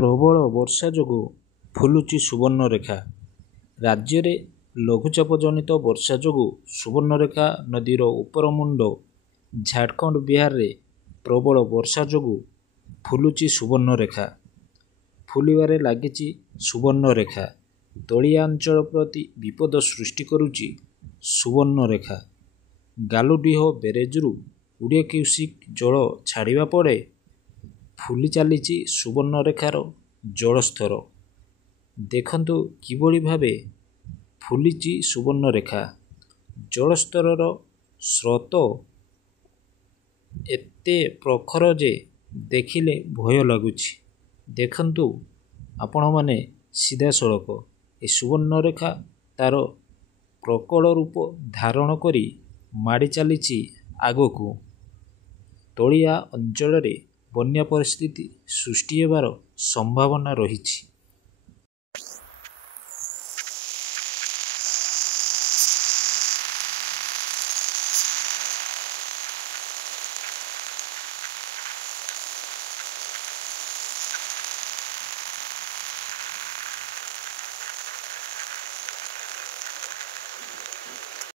ପ୍ରବଳ ବର୍ଷା ଯୋଗୁଁ ଫୁଲୁଛି ସୁବର୍ଣ୍ଣରେଖା। ରାଜ୍ୟରେ ଲଘୁଚାପ ଜନିତ ବର୍ଷା ଯୋଗୁଁ ସୁବର୍ଣ୍ଣରେଖା ନଦୀର ଉପରମୁଣ୍ଡ ଝାଡ଼ଖଣ୍ଡ ବିହାରରେ ପ୍ରବଳ ବର୍ଷା ଯୋଗୁଁ ଫୁଲୁଛି ସୁବର୍ଣ୍ଣରେଖା। ଫୁଲିବାରେ ଲାଗିଛି ସୁବର୍ଣ୍ଣରେଖା। ତଳିଆ ଅଞ୍ଚଳ ପ୍ରତି ବିପଦ ସୃଷ୍ଟି କରୁଛି ସୁବର୍ଣ୍ଣରେଖା। ଗାଲୁଡିହ ବ୍ୟାରେଜରୁ 20 କ୍ୟୁସେକ୍ ଜଳ ଛାଡ଼ିବା ପରେ ଫୁଲି ଚାଲିଛି ସୁବର୍ଣ୍ଣରେଖାର ଜଳସ୍ତର। ଦେଖନ୍ତୁ କିଭଳି ଭାବେ ଫୁଲିଛି ସୁବର୍ଣ୍ଣରେଖା। ଜଳସ୍ତରର ସ୍ରୋତ ଏତେ ପ୍ରଖର ଯେ ଦେଖିଲେ ଭୟ ଲାଗୁଛି। ଦେଖନ୍ତୁ ଆପଣମାନେ ସିଧାସଳଖ ଏ ସୁବର୍ଣ୍ଣରେଖା ତା'ର ପ୍ରକଳ ରୂପ ଧାରଣ କରି ମାଡ଼ି ଚାଲିଛି ଆଗକୁ। ତଳିଆ ଅଞ୍ଚଳରେ ବନ୍ୟା ପରିସ୍ଥିତି ସୃଷ୍ଟି ହେବାର ସମ୍ଭାବନା ରହିଛି।